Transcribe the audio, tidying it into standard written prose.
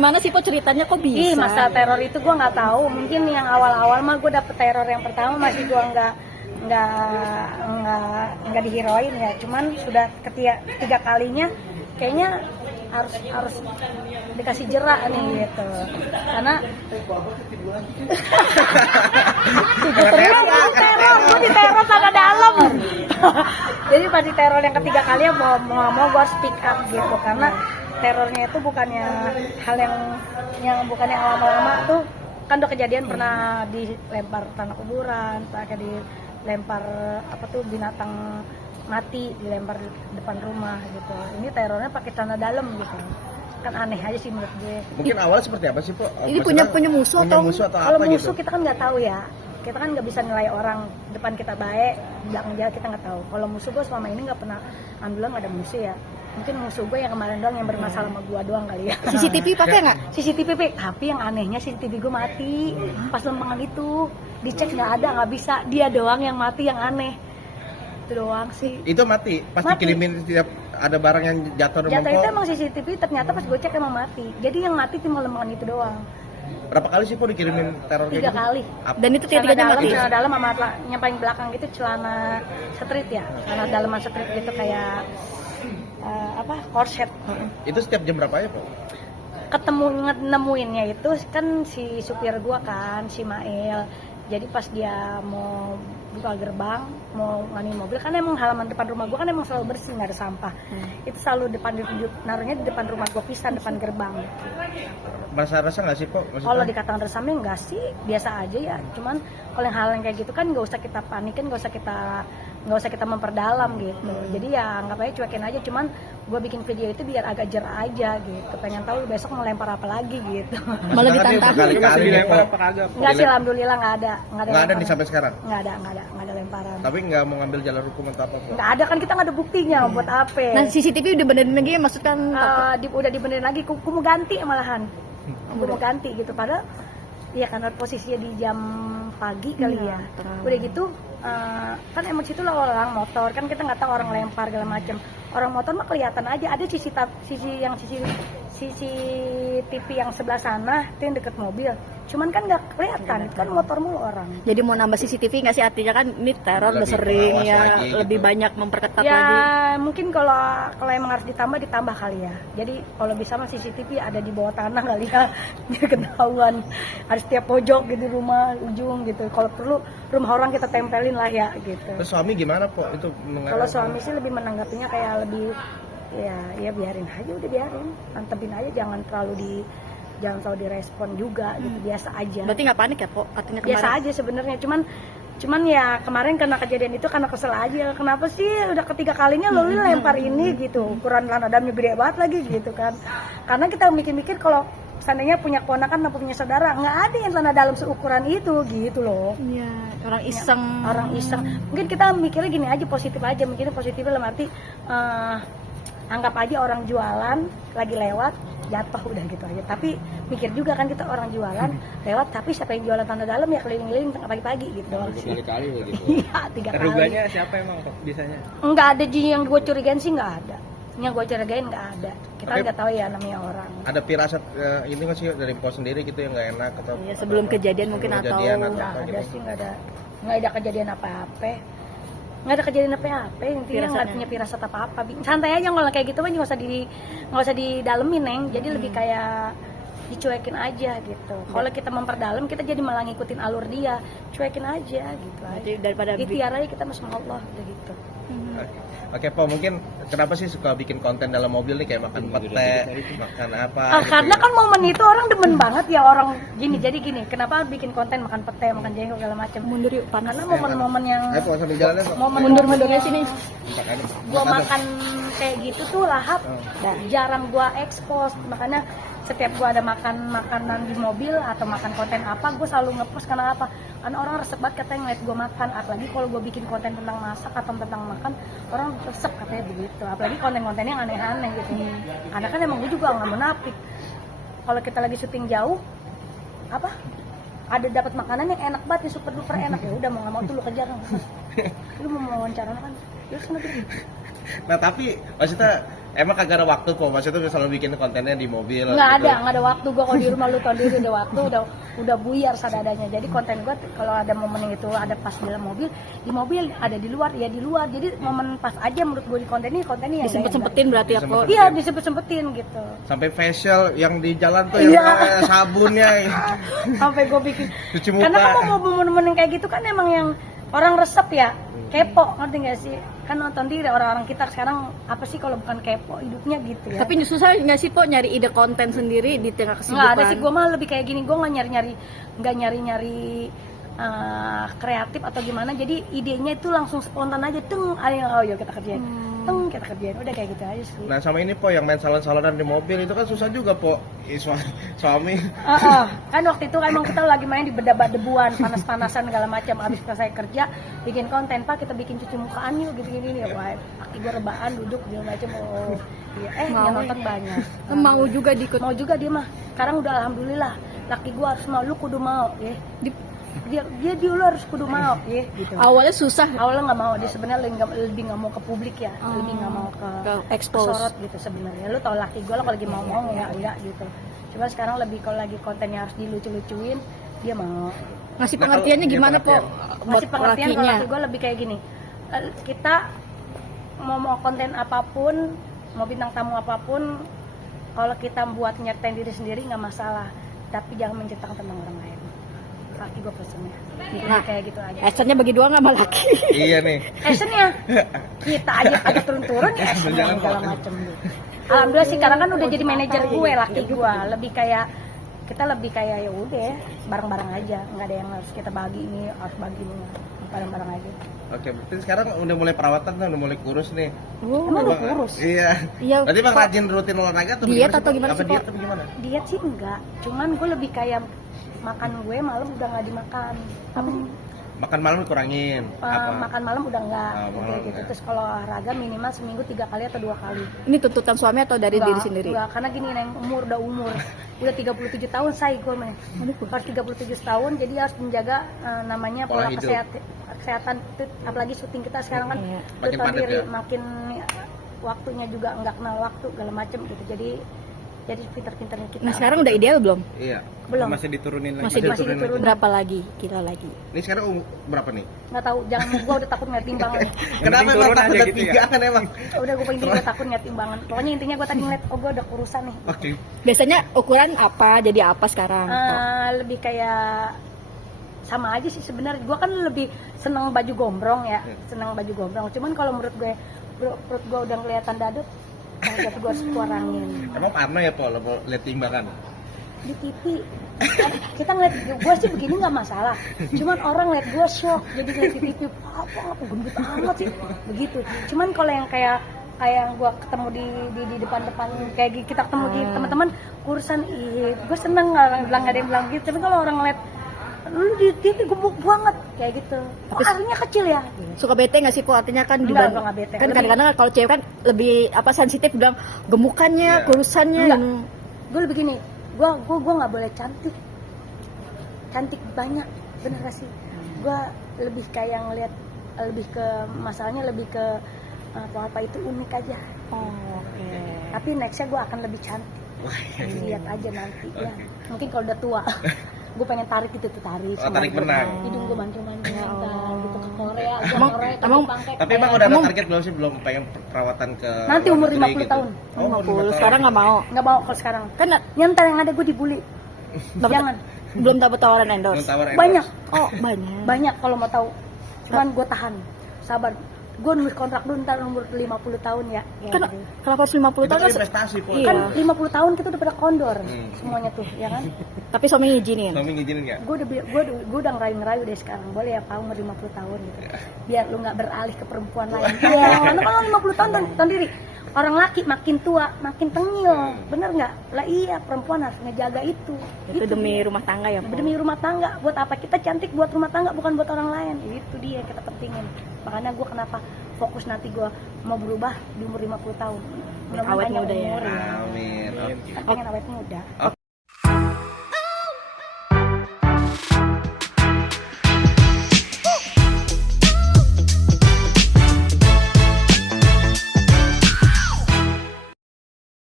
Gimana sih Po ceritanya kok bisa? Masalah teror itu gue nggak tahu. Mungkin yang awal-awal mah gue dapet teror yang pertama masih gue nggak dihiroin ya. Cuman sudah ketiga kalinya kayaknya harus dikasih jerak nih gitu. Karena gue diteror tanah dalam. Jadi pas diteror yang ketiga kali ya mau gue harus speak up gitu, karena terornya itu bukannya hal yang bukannya lama-lama tuh kan udah kejadian pernah dilempar tanah kuburan, pakai dilempar apa tuh binatang mati dilempar di depan rumah gitu. Ini terornya pakai tanah dalam gitu. Kan aneh aja sih menurut gue. Mungkin awalnya seperti apa sih, Po? Ini punya musuh atau kalau apa musuh gitu? kita kan nggak tahu ya. Kita kan nggak bisa nilai orang depan kita baik, belakang jalan kita nggak tahu. Kalau musuh gue selama ini nggak pernah, alhamdulillah nggak ada musuh ya. Mungkin musuh gue yang kemarin doang yang bermasalah sama gue doang kali ya. CCTV pakai nggak? CCTV, tapi yang anehnya CCTV gue mati pas lembangan itu, dicek nggak ada, nggak bisa, dia doang yang mati, yang aneh itu doang sih. Itu mati pas dikirimin setiap ada barang yang jatuh itu emang CCTV, ternyata pas gue cek emang mati. Jadi yang mati cuma lembangan itu doang. Berapa kali sih Po dikirimin teror kayak 3 gitu? kali. Dan itu tiga-tiganya mati. Celana dalam sama yang paling belakang gitu celana street ya, celana dalaman street gitu kayak korset. Itu setiap jam berapa ya, Po? Nemuinnya itu kan si supir gua kan, si Mail. Jadi pas dia mau buka gerbang, mau ngani mobil, kan emang halaman depan rumah gua kan emang selalu bersih, nggak ada sampah. Itu selalu naruhnya di depan rumah gua pisan, depan gerbang. Merasa resah nggak sih, Po? Kalau dikatakan resamnya enggak sih, biasa aja ya. Cuman kalau yang hal yang kayak gitu kan nggak usah kita panikin, nggak usah kita memperdalam gitu. Jadi ya anggap aja cuekin aja. Cuman gue bikin video itu biar agak jer aja gitu. Pengen tahu besok mau lempar apa lagi gitu. Malah ditantang. Kali-kali dilempar apa kagak? Enggak sih, alhamdulillah nggak ada nih sampai sekarang. Nggak ada lemparan. Tapi nggak mau ngambil jalur hukum atau apa, Po? Nggak ada kan, kita nggak ada buktinya buat apa. Nah CCTV udah benerin lagi ya, maksudkan Udah dibenerin lagi. Aku mau ganti malahan. Aku mau ganti gitu, padahal ya karena posisinya di jam pagi kali ya. Udah gitu kan emang situ lah orang motor, kan kita nggak tahu orang lempar segala macam. Orang motor mah kelihatan aja, ada CCTV yang sebelah sana itu yang deket mobil, cuman kan nggak kelihatan, itu kan motor mulu orang. Jadi mau nambah CCTV nggak sih, artinya kan ini teror udah sering ya, lagi, lebih gitu. banyak memperketat Ya lagi. mungkin kalau emang harus ditambah kali ya. Jadi kalau bisa mah CCTV ada di bawah tanah kali ya, biar ketahuan. Harus tiap pojok gitu, rumah ujung gitu. Kalau perlu rumah orang kita tempelin lah ya gitu. Terus suami gimana, Po? Itu Kalau suami sih lebih menanggapinya kayak lebih ya biarin aja, udah biarin, mantepin aja, jangan selalu direspon juga gitu, biasa aja. Berarti nggak panik ya, Po? Artinya Biasa kemarin aja sebenarnya, cuman ya kemarin karena kejadian itu karena kesel aja, kenapa sih udah ketiga kalinya lo lempar ini gitu, ukuran celana dalamnya gede banget lagi gitu kan. Karena kita mikir-mikir kalau seandainya punya keponakan atau punya saudara, nggak ada yang celana dalam seukuran itu gitu loh. Iya, orang iseng. Orang iseng. Mungkin kita mikirnya gini aja, positif aja, mikirnya positif dalam arti anggap aja orang jualan lagi lewat jatuh udah gitu aja. Tapi mikir juga kan kita orang jualan lewat, tapi siapa yang jualan tanda dalam ya keliling-keliling pagi-pagi gitu doang sih. Kali begitu. Iya, 3 kali. Teruganya siapa emang kok bisanya? Enggak ada yang gue curigain sih, enggak ada. Yang gue curigain enggak ada. Kita nggak tahu ya namanya orang. Ada firasat ini nggak sih dari Po sendiri gitu yang nggak enak atau? Iya, sebelum kejadian mungkin atau Nggak ada sih, nggak ada kejadian apa-apa. Nggak ada kejadian apa-apa, intinya nggak punya firasat apa-apa. Santai aja kalau kayak gitu kan, nggak usah didalemin, Neng. Jadi lebih kayak dicuekin aja gitu. Kalau kita memperdalam, kita jadi malah ngikutin alur dia, cuekin aja gitu aja. Jadi daripada ikhtiar aja kita sama Allah udah gitu. Oke, Po, mungkin kenapa sih suka bikin konten dalam mobil nih, kayak makan pete, makan apa gitu Karena ya? kan momen itu orang demen banget ya, orang gini. Jadi gini, kenapa bikin konten makan pete, makan jengkol segala macam. mundur yuk, panas. Karena momen-momen yang Ayo, Po, sambil jalan ya, Po. Mundur-mundurnya sini. Gua makan kayak gitu tuh lahap, jarang gua expose. Makanya setiap gua ada makan makanan di mobil atau makan konten apa, gua selalu ngepost. Karena apa? Karena orang resep banget katanya ngeliat gua makan. Apalagi kalau gua bikin konten tentang masak atau tentang makan, orang resep katanya begitu. Apalagi konten-kontennya yang aneh-aneh gitu. Karena kan emang gua juga nggak menapik. Kalau kita lagi syuting jauh, apa? Ada dapat makanan yang enak banget, yang super duper enak, ya udah mau nggak mau tuh lu kejar. Lu mau wawancara kan? Terus Nah tapi maksudnya emang kagak ada waktu kok, maksudnya selalu bikin kontennya di mobil. Nggak gitu. ada waktu gue kalau di rumah, lu tau diri ada waktu udah buyar sadadanya. Jadi konten gue kalau ada momen itu ada pas dalam mobil, di mobil ada di luar ya di luar. Jadi momen pas aja menurut gue di konten ini yang Disempet-sempetin berarti ya kok. iya disempet-sempetin gitu. Sampai facial yang di jalan tuh Iya. yang sabunnya. Sampai gue bikin Cuci muka. karena kan mau momen-momen yang kayak gitu kan emang yang orang resep ya, kepo, ngerti gak sih? Kan nonton diri orang-orang kita sekarang apa sih kalau bukan kepo hidupnya gitu ya. Tapi susah nggak sih po nyari ide konten sendiri di tengah kesibukan? Nggak ada sih, gue mah lebih kayak gini, gue nggak nyari-nyari kreatif atau gimana. Jadi idenya itu langsung spontan aja, oh ya kita kerjain, kita kerjain, udah kayak gitu aja sih. Nah sama ini po yang main salon-salonan di mobil itu kan susah juga po. Suami. Kan waktu itu emang kita lagi main di debuan, panas-panasan segala macam. Abis selesai kerja, bikin konten, Pak kita bikin cuci mukaan yuk, gini-gini ya. Wah, kaki gue rebahan duduk segala macam. Oh, iya. Yang nonton banyak. Mau juga diikut. Mau juga dia mah. Sekarang udah alhamdulillah. Laki gue harus mau, lu kudu mau, ya. Dia dulu harus kudu mau, ya. Gitu. Awalnya susah Awalnya nggak mau, dia sebenarnya lebih nggak mau ke publik ya, lebih nggak mau ke expose. sorot gitu sebenarnya. Lu tau laki gue lah kalau lagi mau enggak gitu. Cuma sekarang lebih kalau lagi kontennya harus dilucu-lucuin, dia mau. Ngasih pengertiannya Nah, gimana po? Masih pengertian kalau lakinya. laki gue lebih kayak gini. Kita mau konten apapun, mau bintang tamu apapun, kalau kita buat nyertain diri sendiri nggak masalah, tapi jangan menceritakan tentang orang lain. Laki gue pesennya. Nah, Kayak gitu aja. actionnya bagi dua nggak sama laki? Iya nih. Actionnya kita aja agak turun-turun ya actionnya segala macem gitu. Alhamdulillah sih sekarang kan udah jadi manajer gue, laki gue lebih kayak kita lebih kayak ya udah bareng-bareng aja, nggak ada yang harus kita bagi ini harus bagi ini, bareng-bareng aja. Oke, berarti sekarang udah mulai perawatan kan, udah mulai kurus nih. Emang lu kurus? Iya. Iya. Berarti bang Pak. rajin rutin olahraga atau Diet sih, atau Pak? gimana Apa sih, diet Pak? atau gimana? Diet sih enggak, cuman gue lebih kayak makan gue malam udah nggak dimakan. Apa sih? Makan malam kurangin. Apa? Makan malam udah enggak, Oh, udah malam gitu. enggak. Terus kalau olahraga minimal seminggu 3 kali atau 2 kali. Ini tuntutan suami atau dari diri sendiri? Enggak, karena gini Neng, umur udah 37 tahun saya gue mah. Harus 37 tahun jadi harus menjaga namanya Pola pola hidup. kesehatan itu, apalagi syuting kita sekarang kan Iya. lu Makin tahu padat sendiri, ya? makin waktunya juga enggak kenal waktu segala macem gitu. Jadi pinter-pinternya kita. Nah sekarang udah ideal belum? Iya. belum Masih diturunin lagi. Masih masih diturunin diturunin. Berapa lagi? Kilo lagi? Ini sekarang berapa nih? Nggak tahu, jangan gua udah takut ngeliat timbangan. Kenapa penting emang turun takut aja ada gitu ya? tiga kan emang? Udah gue intinya gue takut ngeliat timbangan. Pokoknya intinya gue tadi ngeliat, oh gue udah kurusan nih. Oke. Biasanya ukuran apa? Jadi apa sekarang? Lebih kayak sama aja sih sebenarnya. Gue kan lebih seneng baju gombrong ya, seneng baju gombrong. Cuman kalau menurut gue, perut gue udah kelihatan dadut, jadi gue harus kurangin. Emang parno ya po, lo lihat timbangan? Di TV kita ngeliat gue sih begini nggak masalah, cuman orang ngeliat gue shock, jadi ngeliat di TV apa gendut amat sih begitu. Cuman kalau yang kayak yang gue ketemu di depan kayak kita ketemu di teman-teman kurusan, gue seneng nggak ada yang bilang gitu. Tapi kalau orang ngeliat lu di TV gemuk banget kayak gitu, kok artinya kecil ya. Suka bete nggak sih po? Artinya kan Enggak, dibanding- nggak bete. kan kadang-kadang kalau cewek kan lebih apa sensitif bilang gemukannya, Iya. kurusannya. Enggak. Gue lebih gini, gue nggak boleh cantik banyak, bener gak sih? Gue lebih kayak ngeliat, lebih ke masalahnya lebih ke apa itu unik aja. Oke. Tapi nextnya gue akan lebih cantik, lihat aja nanti ya. Mungkin kalau udah tua gue pengen tarik gitu tuh, tarik Oh, tarik benang. hidung gue mancung-mancung gitu ke Korea, ke Emang- Korea, ke emang- Jepang, kayak Tapi emang udah ada Emang- target belum sih, belum pengen perawatan ke Nanti luar umur negeri 50 gitu? tahun. Oh, umur 50. 50 Sekarang nggak mau. nggak mau kalau sekarang. Kan Nyantar yang ada gue dibully. Jangan. belum dapat tawaran Belum endorse. tawar endorse. Banyak. Oh banyak. Banyak kalau mau tahu. Cuman gue tahan. Sabar. Gue nulis kontrak dulu ntar umur 50 tahun ya. Kan kenapa harus 50 Itu tahun? kan investasi po. Iya. Kan 50 tahun kita udah pada kondor Hmm. semuanya tuh, ya kan? Tapi suami ngizinin. Suami ngizinin nggak? Gue udah ngerayu deh sekarang. Boleh ya Pak umur 50 tahun gitu. Biar lu nggak beralih ke perempuan lain. Iya, karena kalau 50 tahun tahu diri. Orang laki makin tua, makin tengil. Bener nggak? Lah iya, perempuan harus ngejaga itu. Itu demi dia. rumah tangga ya po? Demi rumah tangga. Buat apa kita cantik? Buat rumah tangga, bukan buat orang lain. Itu dia yang kita pentingin. Makanya gue kenapa fokus nanti gue mau berubah di umur 50 tahun. Awet muda ya. Umur, Amin. Oke. Kita pengen awet muda.